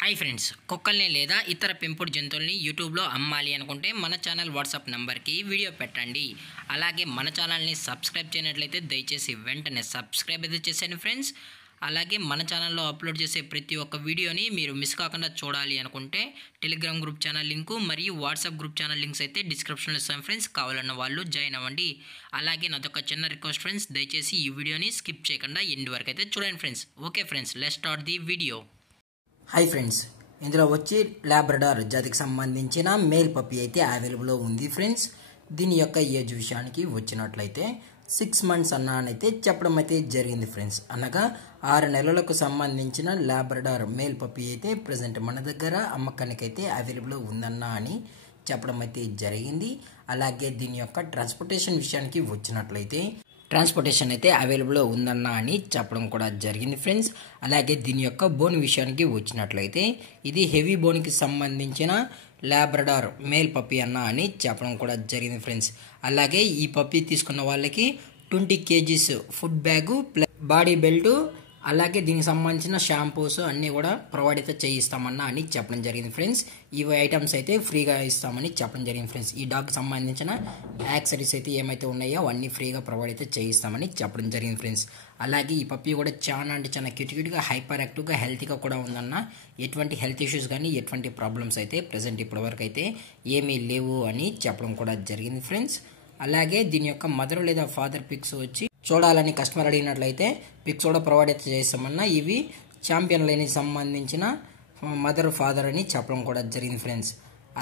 Hi friends, కుక్కల్ని లేదా ఇతర పెంపుడు జంతువుల్ని యూట్యూబ్లో అమ్మాలి అనుకుంటే మన ఛానల్ వాట్సాప్ నెంబర్కి వీడియో పెట్టండి. అలాగే మన ఛానల్ని సబ్స్క్రైబ్ చేయనట్లయితే దయచేసి వెంటనే సబ్స్క్రైబ్ అయితే చేసేయండి ఫ్రెండ్స్. అలాగే మన ఛానల్లో అప్లోడ్ చేసే ప్రతి ఒక్క వీడియోని మీరు మిస్ కాకుండా చూడాలి అనుకుంటే టెలిగ్రామ్ గ్రూప్ ఛానల్ లింకు మరియు వాట్సాప్ గ్రూప్ ఛానల్ లింక్స్ అయితే డిస్క్రిప్షన్లో ఇస్తాం ఫ్రెండ్స్. కావాలన్న వాళ్ళు జాయిన్ అవ్వండి. అలాగే నాదొక చిన్న రిక్వెస్ట్ ఫ్రెండ్స్, దయచేసి ఈ వీడియోని స్కిప్ చేయకుండా ఎండ్ వరకు అయితే చూడండి friends. Okay friends, let's start the video. Hi friends, ఇందులో వచ్చి లాబ్రడార్ జాతికి సంబంధించిన మేల్ పప్పీ అయితే అవైలబుల్లో ఉంది ఫ్రెండ్స్. దీని యొక్క ఏజ్ విషయానికి వచ్చినట్లయితే 6 months అన్నానైతే చెప్పడం అయితే జరిగింది ఫ్రెండ్స్. అనగా 6 నెలలకు సంబంధించిన లాబ్రడార్ మేల్ పప్పీ అయితే ప్రజెంట్ మన దగ్గర అమ్మకానికి అయితే అవైలబుల్లో ఉందన్నా అని చెప్పడం అయితే జరిగింది. అలాగే దీని యొక్క ట్రాన్స్పోర్టేషన్ విషయానికి వచ్చినట్లయితే ట్రాన్స్పోర్టేషన్ అయితే అవైలబుల్లో ఉందన్నా అని చెప్పడం కూడా జరిగింది ఫ్రెండ్స్. అలాగే దీని యొక్క బోన్ విషయానికి వచ్చినట్లయితే ఇది హెవీ బోన్కి సంబంధించిన లాబ్రడార్ మేల్ పప్పీ అన్నా అని చెప్పడం కూడా జరిగింది ఫ్రెండ్స్. అలాగే ఈ పప్పీ తీసుకున్న వాళ్ళకి 20 kgs food bag plus body belt, అలాగే దీనికి సంబంధించిన షాంపూస్ అన్నీ కూడా ప్రొవైడ్ అయితే చేయిస్తామన్నా అని చెప్పడం జరిగింది ఫ్రెండ్స్. ఈ ఐటమ్స్ అయితే ఫ్రీగా ఇస్తామని చెప్పడం జరిగింది ఫ్రెండ్స్. ఈ డాగ్కి సంబంధించిన యాక్సరీస్ అయితే ఏమైతే ఉన్నాయో అవన్నీ ఫ్రీగా ప్రొవైడ్ అయితే చేయిస్తామని చెప్పడం జరిగింది ఫ్రెండ్స్. అలాగే ఈ పప్పీ కూడా చాలా అంటే చాలా క్యూట్గా హైపర్ యాక్టివ్గా హెల్తీగా కూడా ఉందన్న. ఎటువంటి హెల్త్ ఇష్యూస్ కానీ ఎటువంటి ప్రాబ్లమ్స్ అయితే ప్రజెంట్ ఇప్పటివరకు అయితే ఏమీ లేవు అని చెప్పడం కూడా జరిగింది ఫ్రెండ్స్. అలాగే దీని యొక్క మదర్ లేదా ఫాదర్ పిక్స్ వచ్చి చూడాలని కస్టమర్ అడిగినట్లయితే పిక్స్ కూడా ప్రొవైడ్ అయితే చేస్తామన్నా. ఇవి ఛాంపియన్ లైన్కి సంబంధించిన మదర్ ఫాదర్ అని చెప్పడం కూడా జరిగింది ఫ్రెండ్స్.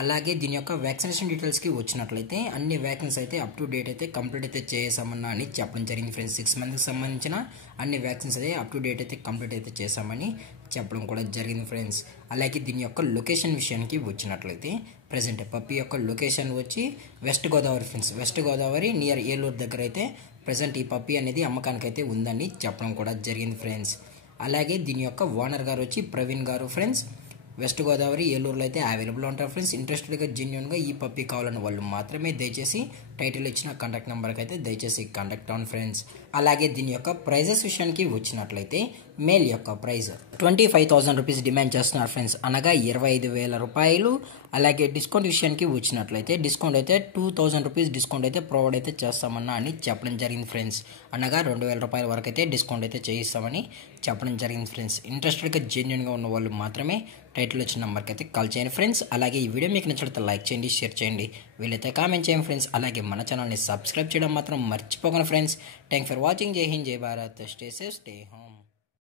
అలాగే దీని యొక్క వ్యాక్సినేషన్ డీటెయిల్స్కి వచ్చినట్లయితే అన్ని వ్యాక్సిన్స్ అయితే అప్ టు డేట్ అయితే కంప్లీట్ అయితే చేసామన్నా అని చెప్పడం జరిగింది ఫ్రెండ్స్. 6 monthsకి సంబంధించిన అన్ని వ్యాక్సిన్స్ అయితే అప్ టు డేట్ అయితే కంప్లీట్ అయితే చేసామని చెప్పడం కూడా జరిగింది ఫ్రెండ్స్. అలాగే దీని యొక్క లొకేషన్ విషయానికి వచ్చినట్లయితే ప్రజెంట్ పప్పీ యొక్క లొకేషన్ వచ్చి west Godavari friends. West Godavari near Eluru దగ్గర అయితే ప్రజెంట్ ఈ పప్పీ అనేది అమ్మకానికి అయితే ఉందని చెప్పడం కూడా జరిగింది ఫ్రెండ్స్. అలాగే దీని యొక్క ఓనర్ గారు వచ్చి ప్రవీణ్ గారు ఫ్రెండ్స్. వెస్ట్ గోదావరి ఏలూరులో అయితే అవైలబుల్ ఉంటారు ఫ్రెండ్స్. ఇంట్రెస్టెడ్గా జెన్యున్గా ఈ పప్పీ కావాలన్న వాళ్ళు మాత్రమే దయచేసి టైటిల్ ఇచ్చిన కాంటాక్ట్ నెంబర్కి అయితే దయచేసి కాంటాక్ట్ అవ్వండి ఫ్రెండ్స్. అలాగే దీని యొక్క ప్రైజెస్ విషయానికి వచ్చినట్లయితే మేల్ యొక్క ప్రైస్ 25,000 రూపీస్ డిమాండ్ చేస్తున్నారు ఫ్రెండ్స్, అనగా 25,000 రూపాయలు. అలాగే డిస్కౌంట్ విషయానికి వచ్చినట్లయితే డిస్కౌంట్ అయితే 2,000 రూపీస్ డిస్కౌంట్ అయితే ప్రొవైడ్ అయితే చేస్తామన్నా అని చెప్పడం జరిగింది ఫ్రెండ్స్. అనగా 2,000 రూపాయల వరకు అయితే డిస్కౌంట్ అయితే చేయిస్తామని చెప్పడం జరిగింది ఫ్రెండ్స్. ఇంట్రెస్టెడ్గా జెన్యున్గా ఉన్న వాళ్ళు మాత్రమే టైటిల్ వచ్చిన నెంబర్కి అయితే కాల్ చేయండి ఫ్రెండ్స్. అలాగే ఈ వీడియో మీకు నచ్చినట్లయితే లైక్ చేయండి, షేర్ చేయండి, వీలైతే కామెంట్ చేయండి ఫ్రెండ్స్. అలాగే మన ఛానల్ని సబ్స్క్రైబ్ చేయడం మాత్రం మర్చిపోకండి ఫ్రెండ్స్. Thank for watching. జై హింద్, జై Bharat. Stay safe, stay home.